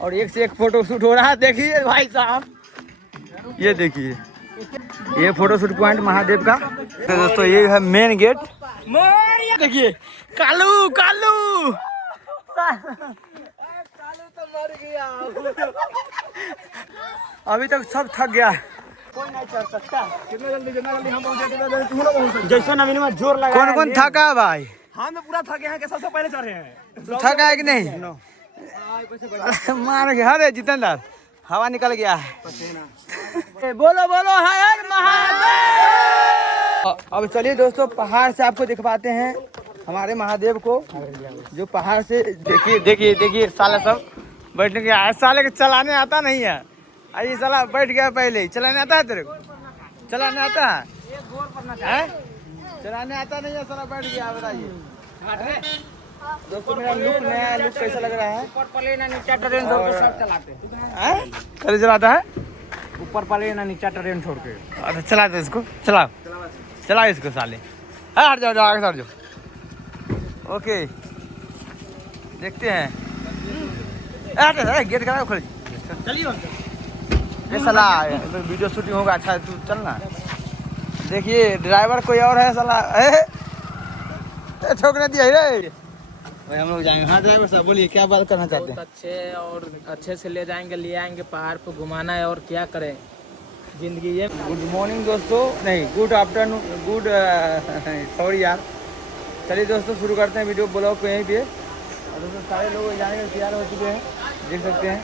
और एक से एक फोटो शूट हो रहा है। देखिए भाई साहब, ये देखिए, ये फोटो शूट पॉइंट महादेव का। तो दोस्तों ये है मेन गेट। देखिए कालू कालू तो मर गया। अभी तक सब थक गया, कोई नहीं चढ़ सकता। कितना जल्दी हम पहुंचे, जैसा नवीन में जोर लगा। कौन कौन थका है भाई? हम तो पूरा थके हैं कि सबसे पहले चढ़े हैं। थका है कि नहीं? मार गया। अरे जितेंद्र, हवा निकल गया है। बोलो बोलो हर हर महादेव। अब चलिए दोस्तों, पहाड़ से आपको दिखवाते हैं हमारे महादेव को, जो पहाड़ से। देखिए देखिए देखिए, साला सब बैठने के आए। साले के चलाने आता नहीं है। अरे साला बैठ गया पहले ही। चलाने आता है तेरे को? चलाने आता है? चलाने आता नहीं है, साला बैठ गया। बताइए दोस्तों, मेरा नया लुक कैसा लग रहा है? ऊपर प्लेन नीचा ट्रेन छोड़ के सब चलाते हैं। कैसे चलाता है? ऊपर प्लेन नीचा ट्रेन छोड़ के। अच्छा चलाते इसको, चलाओ चलाओ इसको साले। हट जाओ, आगे हट जाओ। ओके देखते हैं। गेट करा खोल। चलिए ये साला वीडियो शूटिंग होगा। अच्छा तू चलना। देखिए ड्राइवर कोई और है साला। ठोकने दिया रे भाई। हम लोग जाएंगे। हाँ ड्राइवर साहब बोलिए, क्या बात करना चाहते हैं? अच्छे और अच्छे से ले जाएंगे, ले आएंगे पहाड़ पे घुमाना है, और क्या करें जिंदगी ये। गुड मॉर्निंग दोस्तों, नहीं गुड आफ्टरनून, गुड सॉरी यार। चलिए दोस्तों शुरू करते हैं वीडियो ब्लॉग को यहीं पे। और दोस्तों सारे लोग जाने के तैयार हो चुके हैं, देख सकते हैं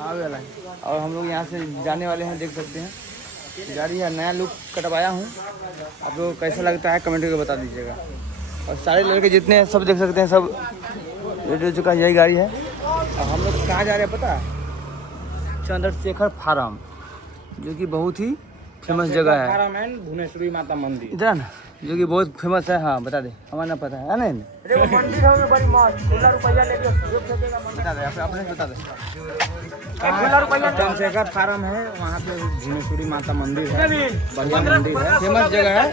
आगे वाला। और हम लोग यहाँ से जाने वाले हैं, देख सकते हैं। गाड़ी है, नया लुक कटवाया हूँ। आप लोग कैसा लगता है कमेंट करके बता दीजिएगा। और सारे लड़के जितने हैं सब देख सकते हैं, सब रेडी हो चुका है। यही गाड़ी है। और हम लोग कहाँ जा रहे हैं पता है? चंद्रशेखर फार्म, जो कि बहुत ही फेमस जगह है। भुवनेश्वरी माता मंदिर इधर ना, जो कि बहुत फेमस है। हाँ बता दे, हमारा ना पता है नहीं? मंदिर है बड़ी मस्त, ₹16 लेके बता दे, अपने बता दे। चंद्रशेखर फार्म है, वहाँ पे भुवनेश्वरी माता मंदिर है, बढ़िया मंदिर है, फेमस जगह है।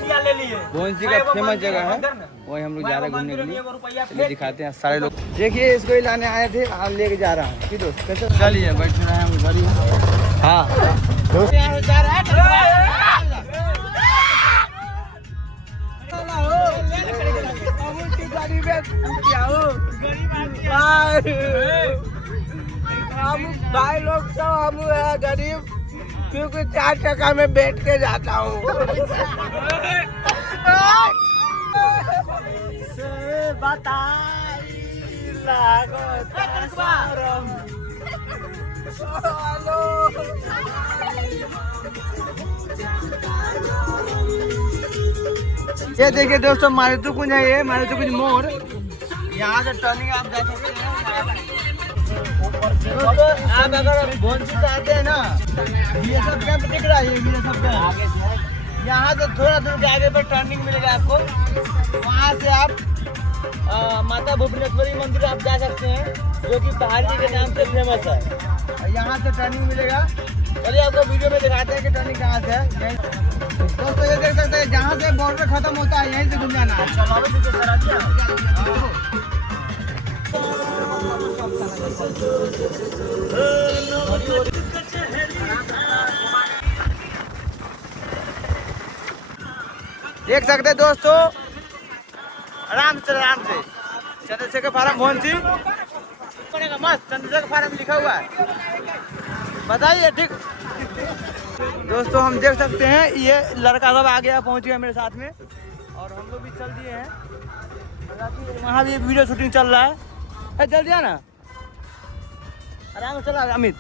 भुवनेश्वरी का फेमस जगह है, वही हम लोग जा रहे हैं घूमने के लिए। चलिए दिखाते हैं सारे लोग। देखिए इसको ही लाने आए थे, आज लेके जा रहा हूँ। दोस्त कैसे चलिए बैठ रहे हैं हम गाड़ी। हाँ हम भाई लोग सब हम है गरीब, क्योंकि 4 चक्का में बैठ के जाता हूँ। ये देखिए दोस्तों, मारुति कुंज है। ये मारुति कुंज मोड़, यहाँ से टर्निंग आप जा सकते हैं। आप अगर भुवनेश्वरी से आते हैं ना, ये सब कैंप दिख रहा है, ये सब कैंप। यहाँ से थोड़ा दूर के आगे पर टर्निंग मिलेगा आपको। वहाँ से आप माता भुवनेश्वरी मंदिर आप जा सकते हैं, जो कि पहाड़ी के नाम से फेमस है। यहाँ से टर्निंग मिलेगा। चलिए आपको वीडियो में दिखाते हैं कि टर्निंग कहाँ से है। दोस्तों ये देख सकते हैं, जहाँ से बॉर्डर खत्म होता है यहीं से घूम जाना है। देख सकते हैं दोस्तों, आराम से चंद्रशेखर फार्म भुवनेश्वरी मस्त। चंद्रशेखर फार्म लिखा हुआ है, बताइए ठीक। दोस्तों हम देख सकते हैं, ये लड़का सब आ गया, पहुंच गया मेरे साथ में। और हम लोग भी चल दिए हैं। वहाँ भी वीडियो शूटिंग चल रहा है। जल्दी आना, आराम से चला अमित।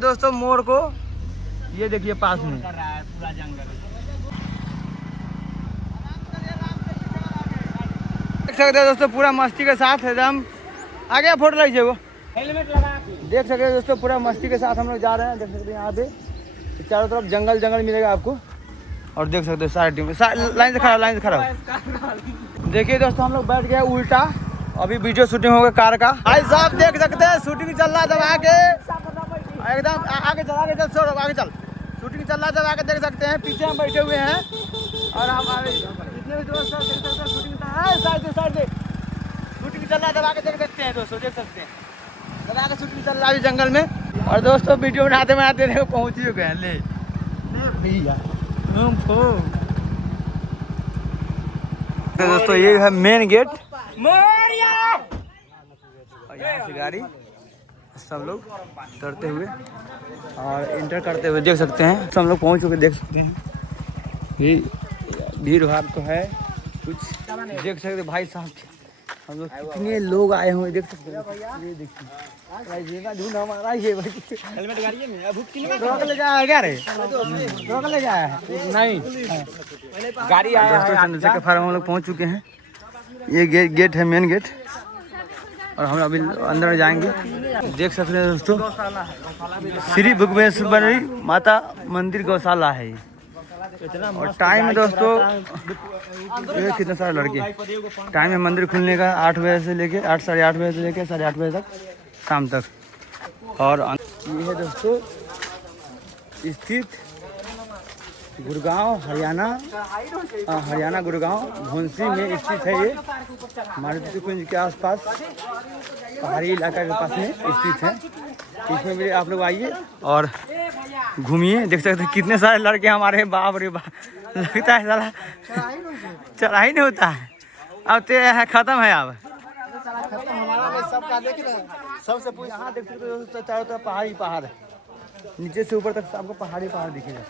दोस्तों मोड़ को ये देखिए पास में पूरा जंगल देख सकते हैं दोस्तों, पूरा मस्ती के साथ एकदम। आगे फोटो लीजिए, वो हेलमेट लगा। देख सकते हैं दोस्तों, पूरा मस्ती के साथ हम लोग जा रहे हैं। देख सकते हैं यहाँ पे चारों तरफ जंगल जंगल मिलेगा आपको। और देख सकते हैं सारी टीम लाइन से खड़ा हो। देखिए दोस्तों, हम लोग बैठ गए उल्टा। अभी वीडियो शूटिंग होगा कार का। भाई साहब देख सकते हैं, शूटिंग चल रहा है जब आगे एकदम आगे चल शूटिंग चल रहा है जब आगे देख सकते हैं। पीछे हम बैठे हुए हैं और हमारे जितने फाइनली दोस्तों देख सकते हैं शूटिंग साइड से शूटिंग चल रहा है, दबा के देख सकते हैं दोस्तों, देख सकते हैं दबा के शूटिंग चल रहा है जंगल में। और दोस्तों वीडियो बनाते बनाते देखो पहुँच ही गए ले भैया। दोस्तों ये है मेन गेट और यहाँ से गाड़ी सब लोग उतरते हुए और इंटर करते हुए देख सकते हैं। सब लोग पहुँच चुके देख सकते हैं। ये भीड़ भाड़ तो है कुछ, देख सकते भाई साहब हम लोग कितने लोग आए हुए देख सकते हैं। ये देखिए ढूंढ हमारा ये हेलमेट गाड़ी में रोक ले जाया है क्या रे, रोक ले जाया है नहीं गाड़ी आया है। चंद्रशेखर फार्म हम लोग पहुँच चुके हैं। ये गेट है मेन गेट और हम अभी अंदर जाएंगे। देख सकते हैं दोस्तों श्री भुवनेश्वरी माता मंदिर गौशाला है ये। और टाइम है दोस्तों ये कितने सारे लड़के टाइम है मंदिर खुलने का 8 बजे से लेके 8 साढ़े 8 बजे से लेके 8:30 बजे तक शाम तक। और ये है दोस्तों स्थित गुड़गांव हरियाणा गुड़गांव भोंसी में स्थित है। ये मारुति कुंज के आसपास पहाड़ी इलाका के पास में स्थित है। इसमें भी आप लोग आइए और घूमिए। देख सकते हैं कितने सारे लड़के हमारे, बाप रे बाप लगता है साला चढ़ा ही नहीं होता है। अब तो है खत्म है अब सबसे यहाँ देख सकते हो चारों तरफ पहाड़ी पहाड़ है, नीचे से ऊपर तक आपको पहाड़ी पहाड़ दिखेगा।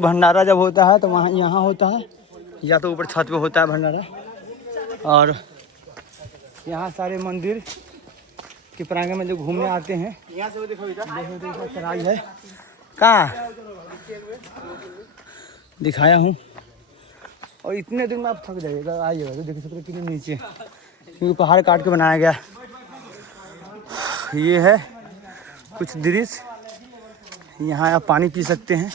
भंडारा जब होता है तो वहाँ यहाँ होता है या तो ऊपर छत पे होता है भंडारा। और यहाँ सारे मंदिर के प्रांगण में जो घूमने आते हैं यहाँ से देखो चढ़ाई है कहाँ दिखाया हूँ। और इतने दिन में आप थक जाइएगा, आइएगा तो देख सकते कितने नीचे क्योंकि पहाड़ काट के बनाया गया। ये है कुछ दृश्य, यहाँ आप पानी पी सकते हैं।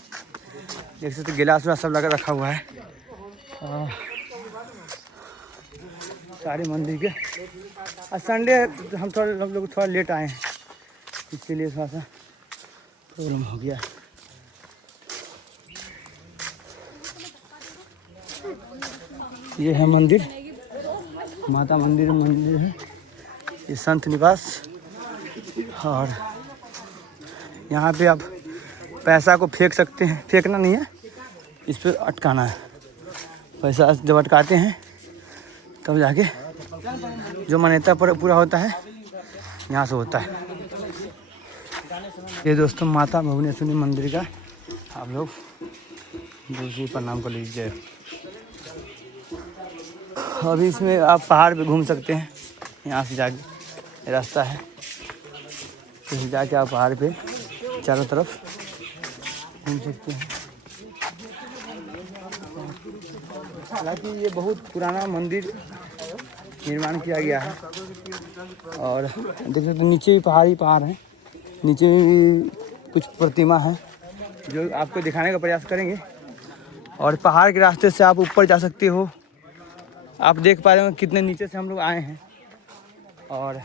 देख सकते गिलास विलास सब लगा रखा हुआ है। सारे मंदिर के संडे हम लोग थोड़ा लेट आए हैं इसीलिए थोड़ा सा प्रॉब्लम हो गया। ये है मंदिर, माता मंदिर है, ये संत निवास। और यहाँ पे आप पैसा को फेंक सकते हैं, फेंकना नहीं है इस पर अटकाना है। पैसा जब अटकाते हैं तब जाके जो मान्यता पर पूरा होता है यहाँ से होता है। ये दोस्तों माता भुवनेश्वरी मंदिर का आप लोग दूसरी प्रणाम कर लीजिए। अभी इसमें आप पहाड़ पे घूम सकते हैं, यहाँ से जाके रास्ता है तो जाके आप पहाड़ पे चारों तरफ घूम सकते हैं। हालांकि ये बहुत पुराना मंदिर निर्माण किया गया है। और देख सकते नीचे भी पहाड़ हैं, नीचे भी कुछ प्रतिमा है जो आपको दिखाने का प्रयास करेंगे। और पहाड़ के रास्ते से आप ऊपर जा सकते हो। आप देख पा रहे हो कितने नीचे से हम लोग आए हैं। और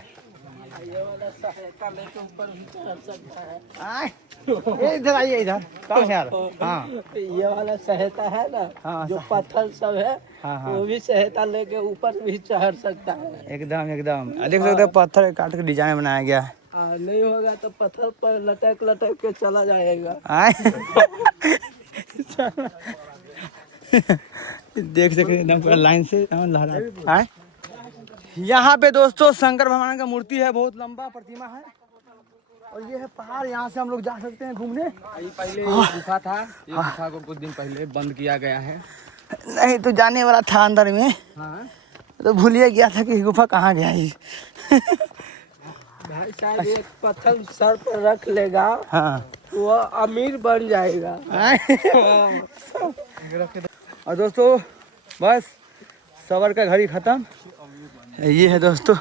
इधर आइए, इधर कहाँ है यार? हाँ ये वाला सहायता है ना, हाँ, जो पत्थर सब है, हाँ, हाँ। वो भी सहायता लेके ऊपर भी चढ़ सकता है। एकदम देख सकते हो पत्थर काट के डिजाइन बनाया गया है। नहीं होगा तो पत्थर पर लटक के चला जाएगा। देख सकते एकदम पूरा लाइन से लहरा। यहाँ पे दोस्तों शंकर भगवान का मूर्ति है, बहुत लंबा प्रतिमा है। और ये है पहाड़, यहाँ से हम लोग जा सकते हैं घूमने। पहले गुफा था, ये गुफा को कुछ दिन पहले बंद किया गया है। नहीं तो जाने वाला था अंदर में, हाँ तो भूलिए गया था कि गुफा कहाँ गया ये। भाई साहब एक पत्थर सर पर रख लेगा, हाँ वो अमीर बन जाएगा। और दोस्तों बस सबर का घड़ी खत्म। ये है दोस्तों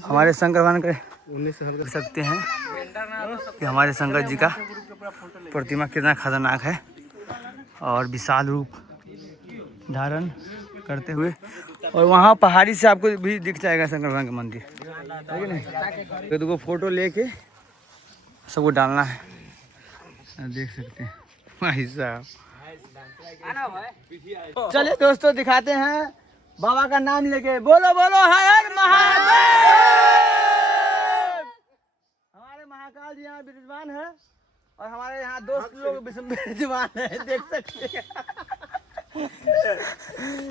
हमारे शंकर भगवान के, देख सकते हैं कि हमारे शंकर जी का प्रतिमा कितना खतरनाक है और विशाल रूप धारण करते हुए। और वहाँ पहाड़ी से आपको भी दिख जाएगा शंकर भगवान का मंदिर, है कि नहीं? तो फोटो लेके सबको डालना है, देख सकते हैं भाई साहब। चलिए दोस्तों दिखाते हैं बाबा का नाम लेके, बोलो बोलो हर हर महादेव। हमारे महाकाल जी यहाँ विराजमान है और हमारे यहाँ दोस्त लोग विराजमान है, देख सकते हैं।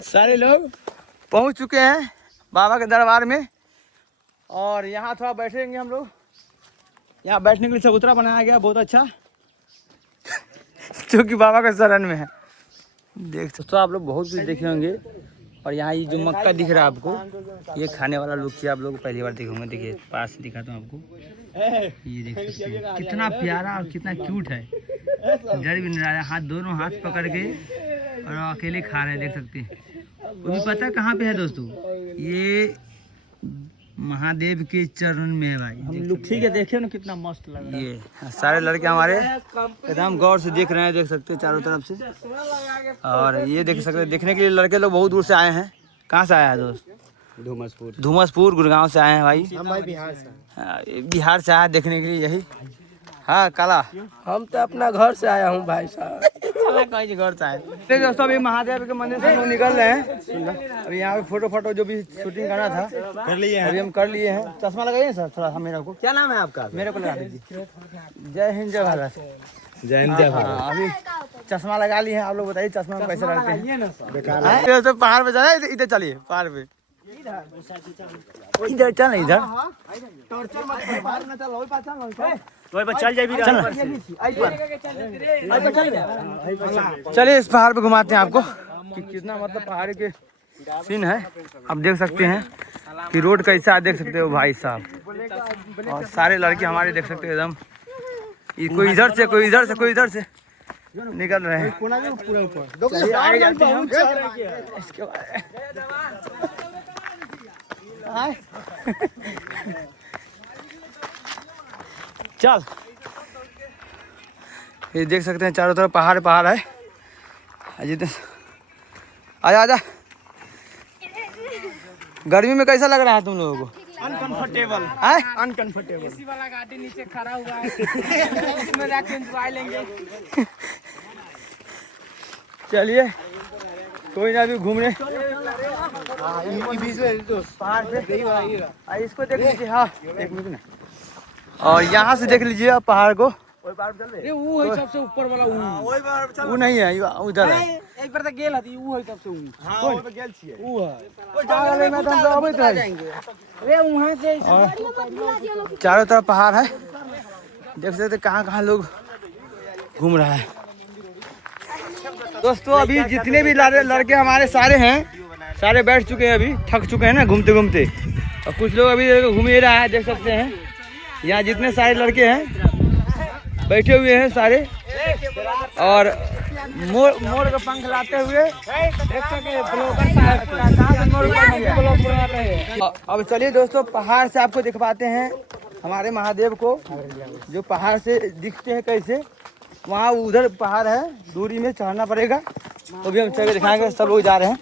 सारे लोग पहुँच चुके हैं बाबा के दरबार में और यहाँ थोड़ा बैठेंगे हम लोग। यहाँ बैठने के लिए चबूतरा बनाया गया बहुत अच्छा, जो कि बाबा के शरण में है। देख सकते हो आप लोग, बहुत कुछ देखे होंगे। और यहाँ ये जो मक्का दिख रहा है आपको, ये खाने वाला लोग की आप लोग पहली बार देखे होंगे। देखिए पास से दिखाता हूँ आपको, ये देख सकते हैं कितना प्यारा और कितना क्यूट है। डर भी नहीं रहा है, हाथ दोनों हाथ पकड़ के और अकेले खा रहे हैं, देख सकते हैं। वो भी पता कहाँ पे है दोस्तों, ये महादेव के चरण में है भाई। हम लोग ठीक है, देखे ना कितना मस्त लग रहा है। ये सारे लड़के हमारे एकदम गौर से देख रहे हैं, देख सकते हैं चारों तरफ से। और ये देख सकते हैं, देखने के लिए लड़के लोग बहुत दूर से आए हैं। कहाँ से आया है दोस्त? धूमसपुर गुड़गांव से आए हैं भाई। बिहार से आया देखने के लिए यही। हाँ काला, हम तो अपना घर से आया हूँ भाई साहब। कहीं घर से आए। दोस्तों अभी महादेव के मंदिर से हम निकल रहे हैं। अभी यहाँ पे फोटो जो भी शूटिंग करना था कर लिए हैं, अभी हम कर लिए हैं। चश्मा लगाइए सर थोड़ा सा मेरे को। क्या नाम है आपका? मेरे को लगा दीजिए। जय हिंद जय भारत। जय हिंद जय भारत। अभी चश्मा लगा लिए हैं, आप लोग बताइए चश्मा में कैसे लगते हैं? तो पहाड़ पे जाए, इधर चलिए पहाड़ पे। इधर चल इधर चलिए इस पहाड़ पे घुमाते हैं आपको कि कितना मतलब पहाड़ के सीन है। आप देख सकते हैं कि रोड कैसा है, देख सकते हो भाई साहब। और सारे लड़के हमारे देख सकते हैं एकदम, कोई इधर से कोई इधर से कोई इधर से निकल रहे हैं। चलिए आगे जाते हैं हम। इसके बाद चल, ये देख सकते हैं चारों तरफ पहाड़ पहाड़ है। जितने आजा आजा। गर्मी में कैसा लग रहा है तुम लोगों को? अनकंफर्टेबल है, अनकंफर्टेबल। एसी वाला गाड़ी नीचे खड़ा हुआ है, इसमें जाके एंजॉय लेंगे। चलिए कोई ना, अभी घूमने पहाड़ पे इसको देख लीजिए। हाँ एक मिनट ना, और यहाँ से देख लीजिए आप पहाड़ को। वो है सबसे ऊपर वाला, वो नहीं है, उधर है। एक बार तक गेल हती, वो है सबसे ऊपर। हाँ वो तो गेल छिए। वो है वो जाने में तो हम अबे तो जाएंगे। अरे वहां से चारों तरफ पहाड़ है, देख सकते कहाँ कहाँ लोग घूम रहा है। दोस्तों अभी जितने भी लड़के हमारे सारे हैं, सारे बैठ चुके हैं, अभी थक चुके हैं ना घूमते घूमते। और कुछ लोग अभी घूम ही रहा है, देख सकते हैं। यहाँ जितने सारे लड़के हैं बैठे हुए हैं सारे, और मोर का पंख लाते हुए। अब चलिए दोस्तों पहाड़ से आपको दिखवाते हैं हमारे महादेव को, जो पहाड़ से दिखते हैं कैसे। वहाँ उधर पहाड़ है, दूरी में चढ़ना पड़ेगा, तो भी हम चल के दिखाएंगे। सब लोग जा रहे हैं।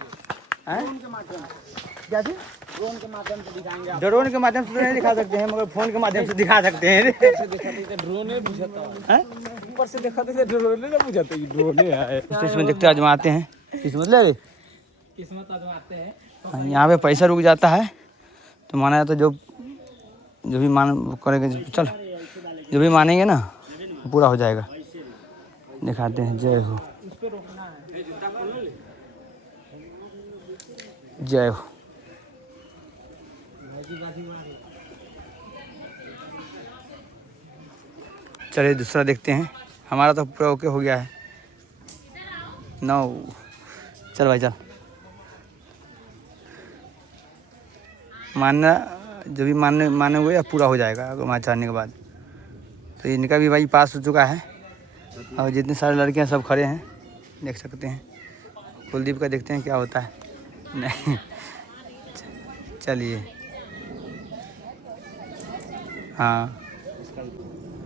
क्या चीज? ड्रोन के माध्यम से दिखाएंगे। ड्रोन के माध्यम से तो नहीं दिखा सकते हैं, मगर फोन के माध्यम से दिखा सकते हैं। ड्रोन ऊपर से दिखाते थे, ड्रोन नहीं बुझाते, ड्रोन है। इसमें देखते आजमाते हैं, किस्मत ले किस्मत आजमाते हैं। यहाँ पे पैसा रुक जाता है तो माना जाता, जो भी मान करेंगे, चल जो भी मानेंगे ना पूरा हो जाएगा। दिखाते हैं। जय हो जय हो। चलिए दूसरा देखते हैं। हमारा तो पूरा ओके हो गया है। 9 चल भाई चल। मानना जो भी माने हुए पूरा हो जाएगा वहाँ चढ़ने के बाद। तो इनका भी भाई पास हो चुका है, और जितने सारे लड़के हैं सब खड़े हैं, देख सकते हैं। कुलदीप का देखते हैं क्या होता है। नहीं चलिए, हाँ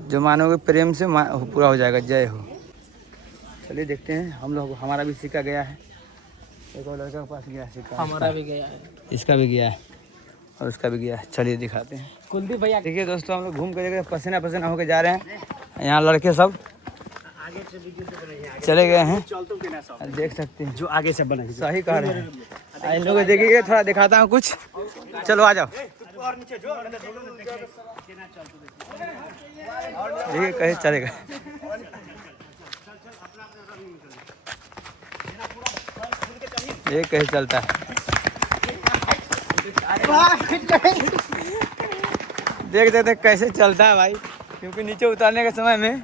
जो मानोगे प्रेम से पूरा हो जाएगा। जय हो। चलिए देखते हैं हम लोग। हमारा भी सिक्का गया है, एक और लड़का के पास गया है सिक्का। हमारा भी गया है, इसका भी गया है और उसका भी गया है। चलिए दिखाते हैं। कुलदीप भैया देखिए दोस्तों हम लोग घूम कर पसीना पसीना होकर जा रहे हैं। यहाँ लड़के सब चले गए हैं, देख सकते हैं। जो आगे से बना सही कह रहे हैं। इन लोग देखिए, थोड़ा दिखाता हूँ कुछ। चलो आ जाओ, देखिए कैसे चलेगा। ये कैसे चलता है, देख सकते कैसे चलता है भाई। क्योंकि नीचे उतरने के समय में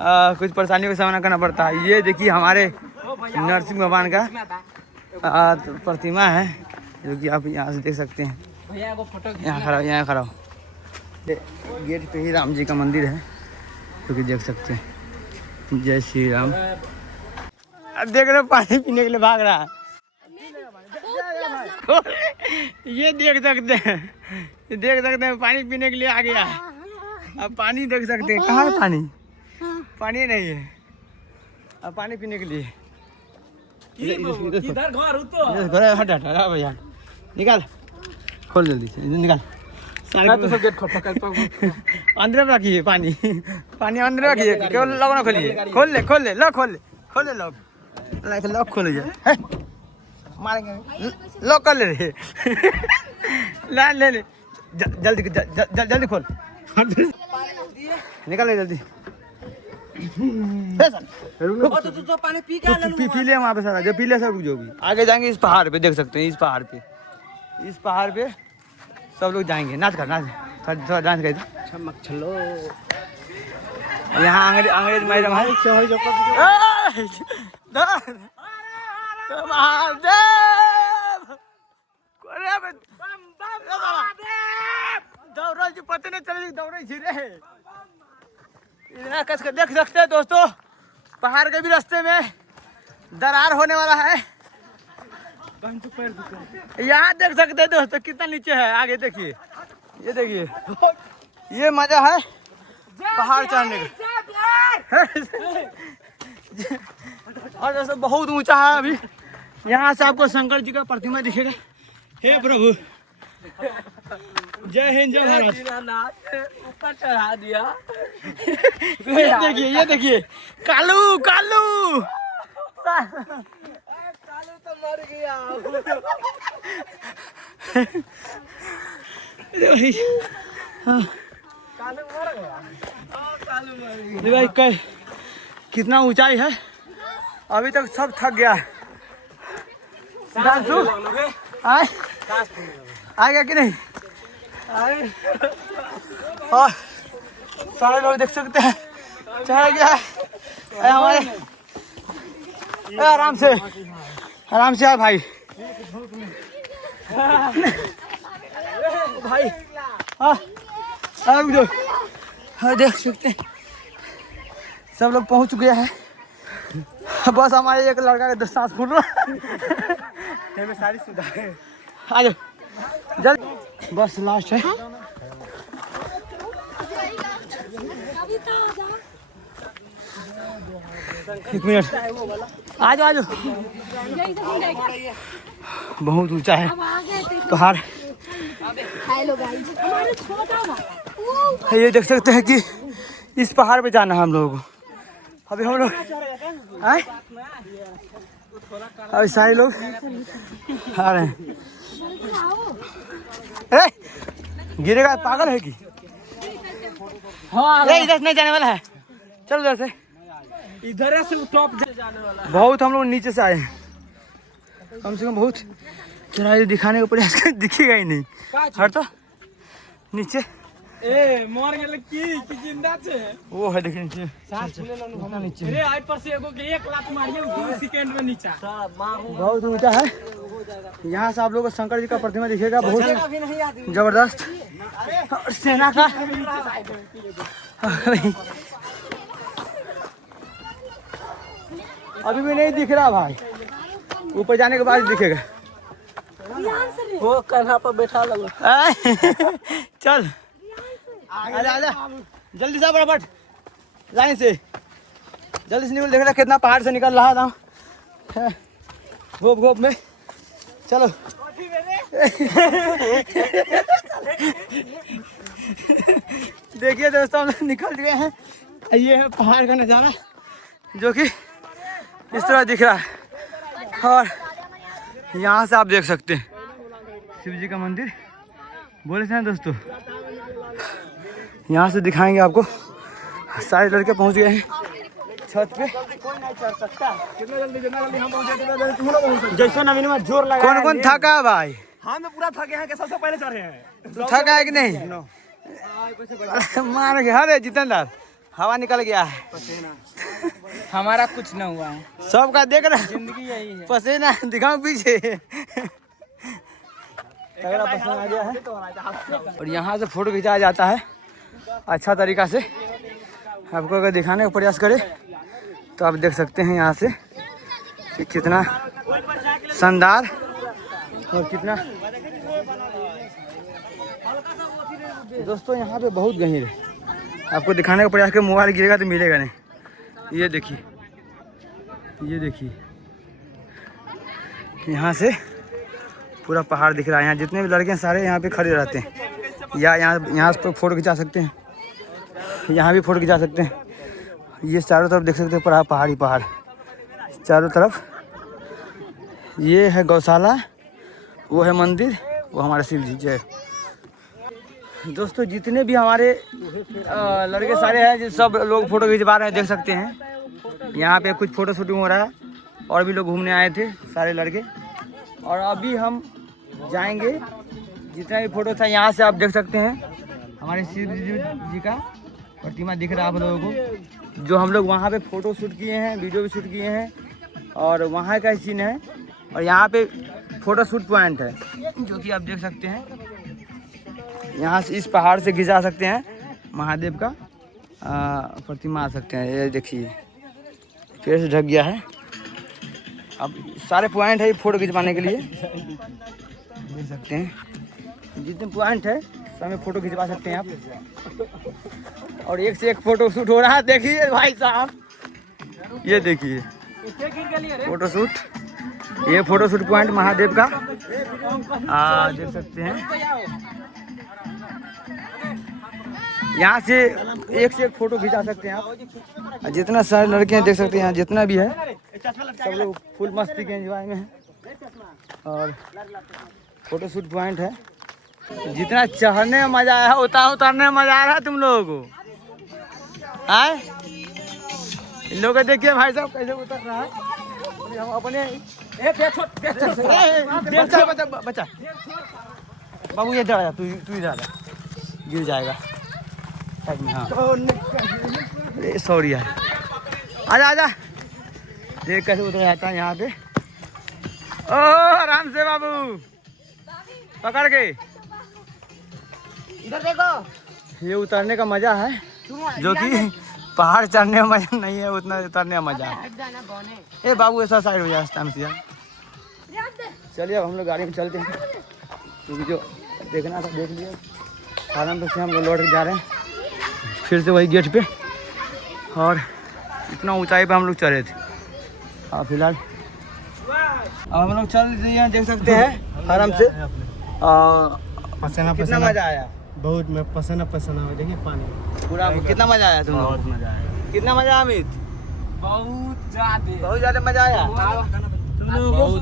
कुछ परेशानियों का सामना करना पड़ता है। ये देखिए हमारे नरसिंह भगवान का प्रतिमा है, जो कि आप यहाँ से देख सकते हैं। यहाँ खड़ा हो। गेट पे ही राम जी का मंदिर है, जो कि देख सकते हैं। जय श्री राम। अब देख रहे हो पानी पीने के लिए भाग रहा है। ये देख सकते हैं, पानी पीने के लिए आ गया। अब पानी देख सकते हैं, कहाँ है पानी? पानी नहीं है। अब पानी पीने के लिए इधर घर तो हट भैया, निकाल, खोल जल्दी से, निकाल। तो सब गेट अंदर में रखिए पानी अंदर रखिए, केवल लॉक ना खोलिए। खोल ले लॉक खोल जाए, मारेंगे। लॉक कर ले रे। ले जल्दी खोल, निकाल ले जल्दी। तो पानी पी पी ले वहाँ पे सारा, जो पी ले सब जो भी। आगे जाएंगे इस पहाड़ पे, देख सकते हैं। इस पहाड़ पे सब लोग जाएंगे। नाच थोड़ा डांस कर। चलो यहाँ अंग्रेज मैडम है। दौड़ पता नहीं चल दौड़े रे। इतना कस कर देख सकते हैं दोस्तों, पहाड़ के भी रास्ते में दरार होने वाला है। यहाँ देख सकते हैं दोस्तों कितना नीचे है। आगे देखिए, ये देखिए, ये मजा है पहाड़ चढ़ने का। और दोस्तों बहुत ऊंचा है। अभी यहाँ से आपको शंकर जी का प्रतिमा दिखेगा। हे प्रभु, जय हिंद, जय भारत। ऊपर चढ़ा दिया। ये देखिए कालू कालू तो मर गया। कालू मर गया। भाई कितना ऊंचाई है, अभी तक सब थक गया है। आएगा कि नहीं? और सारे लोग देख सकते हैं चढ़ गया है हमारे। आराम से आ भाई। हाँ देख सकते हैं सब लोग पहुंच गया है। बस हमारे एक लड़का का 10 सांस फूल रहा है। सारी सुविधा है। आ जाओ जल्द, बस लास्ट है। एक मिनट, आ जाओ। बहुत ऊंचा है पहाड़। ये देख सकते हैं कि इस पहाड़ पे जाना है हम लोगों को। अभी हम लोग अभी सारे लोग आ रहे हैं। गिरेगा, पागल है कि? इधर नहीं जाने वाला है, चल उधर से। इधर से टॉप जाने वाला है। बहुत हम लोग नीचे से आए हैं, कम से कम बहुत चढ़ाई दिखाने के ऊपर दिखेगा ही नहीं। हट तो नीचे। मर गेल की जिंदा छे? वो है देखिए नीचे। रे आई पर से एगो के 1 लाख मारियो 2 सेकंड में नीचा। बहुत ऊंचा है। यहाँ से आप लोगों को शंकर जी का प्रतिमा दिखेगा, बहुत जबरदस्त। और सेना का अभी भी नहीं दिख रहा भाई, ऊपर जाने के बाद दिखेगा। वो कन्हा पर बैठा लगा। चल आजा जल्दी से, फटाफट लाइन से जल्दी से निकल। देख रहा कितना पहाड़ से निकल रहा था घोप में। चलो देखिए दोस्तों, हम निकल गए हैं। ये है पहाड़ का नज़ारा। जो कि इस तरह दिख रहा है। और यहाँ से आप देख सकते हैं शिव जी का मंदिर। बोले थे ना दोस्तों, यहाँ से दिखाएंगे आपको। सारे लड़के पहुँच गए हैं छत पे। जैसे नवीन में जोर लगा। कौन कौन थका है भाई? हम तो पूरा थके हैं कि सबसे पहले चढ़े हैं। तू थका है कि नहीं? मार के अरे जितेंद्र हवा निकल गया है। हमारा कुछ न हुआ है, सबका देख रहा जिंदगी यही है। पसीना दिखाओ पीछे। तगड़ा पसीना आ गया है। और यहाँ से फोटो खिंचाया जाता है अच्छा तरीका से। आपको अगर दिखाने का प्रयास करें तो आप देख सकते हैं यहाँ से कि कितना शानदार और कितना। दोस्तों यहाँ पे बहुत गहीर है। आपको दिखाने का प्रयास करें, मोबाइल गिरेगा तो मिलेगा नहीं। ये देखिए, ये देखिए, यहाँ से पूरा पहाड़ दिख रहा है। यहाँ जितने भी लड़के हैं सारे यहाँ पे खड़े रहते हैं, या यहाँ पर फोटो खिंचा सकते हैं, यहाँ भी फोटो खिंचा सकते हैं। ये चारों तरफ देख सकते हैं पहाड़ी पहाड़ चारों तरफ। ये है गौशाला, वो है मंदिर, वो हमारे शिव जी। जय दोस्तों, जितने भी हमारे लड़के सारे हैं, सब लोग फोटो खिंचवा रहे हैं, देख सकते हैं। यहाँ पे कुछ फोटो शूटिंग हो रहा है और भी लोग घूमने आए थे सारे लड़के। और अभी हम जाएंगे, जितना भी फोटो था यहाँ से आप देख सकते हैं। हमारे शिव जी का प्रतिमा दिख रहा है आप लोगों को, जो हम लोग वहाँ पे फ़ोटो शूट किए हैं, वीडियो भी शूट किए हैं। और वहाँ का सीन है। और यहाँ पे फ़ोटो शूट पॉइंट है जो कि आप देख सकते हैं। यहाँ से इस पहाड़ से खिंचा सकते हैं महादेव का प्रतिमा आ सकते हैं। ये देखिए पेड़ से ढक गया है। अब सारे पॉइंट है फ़ोटो खिंचवाने के लिए, देख सकते हैं। जितने पॉइंट है सब में फ़ोटो खिंचवा सकते हैं आप। और एक से एक फ़ोटो शूट हो रहा है, देखिए भाई साहब। ये देखिए फ़ोटो शूट, ये फ़ोटो शूट पॉइंट महादेव का देख सकते हैं। यहाँ से एक फ़ोटो खिंचा सकते हैं आप। जितना सारे लड़के हैं देख सकते हैं, यहाँ जितना भी है सब लोग फुल मस्ती के एंजॉय में हैं। और फ़ोटो शूट पॉइंट है। जितना चढ़ने में मज़ा आया उतरने में मज़ा आ रहा है तुम लोगों को। आए इन लोगों को देखिए भाई साहब कैसे उतर रहा है। हम अपने बच्चा बाबू ये जा, तू ही जा, गिर जाएगा। हाँ अरे सॉरी यार, आजा आजा। देख कैसे उतर जाता है यहाँ पे। ओह आराम से बाबू, पकड़ के। इधर देखो, ये उतरने का मजा है, जो कि पहाड़ चढ़ने में मजा नहीं है, उतना उतरने में मजा है। ए बाबू ऐसा साइड हो जाए टाइम से यार। चलिए अब हम लोग गाड़ी में चलते हैं, क्योंकि जो देखना था देख लिया। आराम से हम लोग लौट के जा रहे हैं फिर से वही गेट पे। और इतना ऊंचाई पे हम लोग चढ़े थे। फिलहाल अब हम लोग चल रहे हैं, देख सकते हैं आराम से। पसीना कितना मजा आया, बहुत में पसीना देखिए पानी पूरा। कितना मजा आया तुम लोग? बहुत मजा आया। कितना मजा आया अमित? बहुत ज्यादा बहुत ज्यादा मजा आया तुम लोगों को?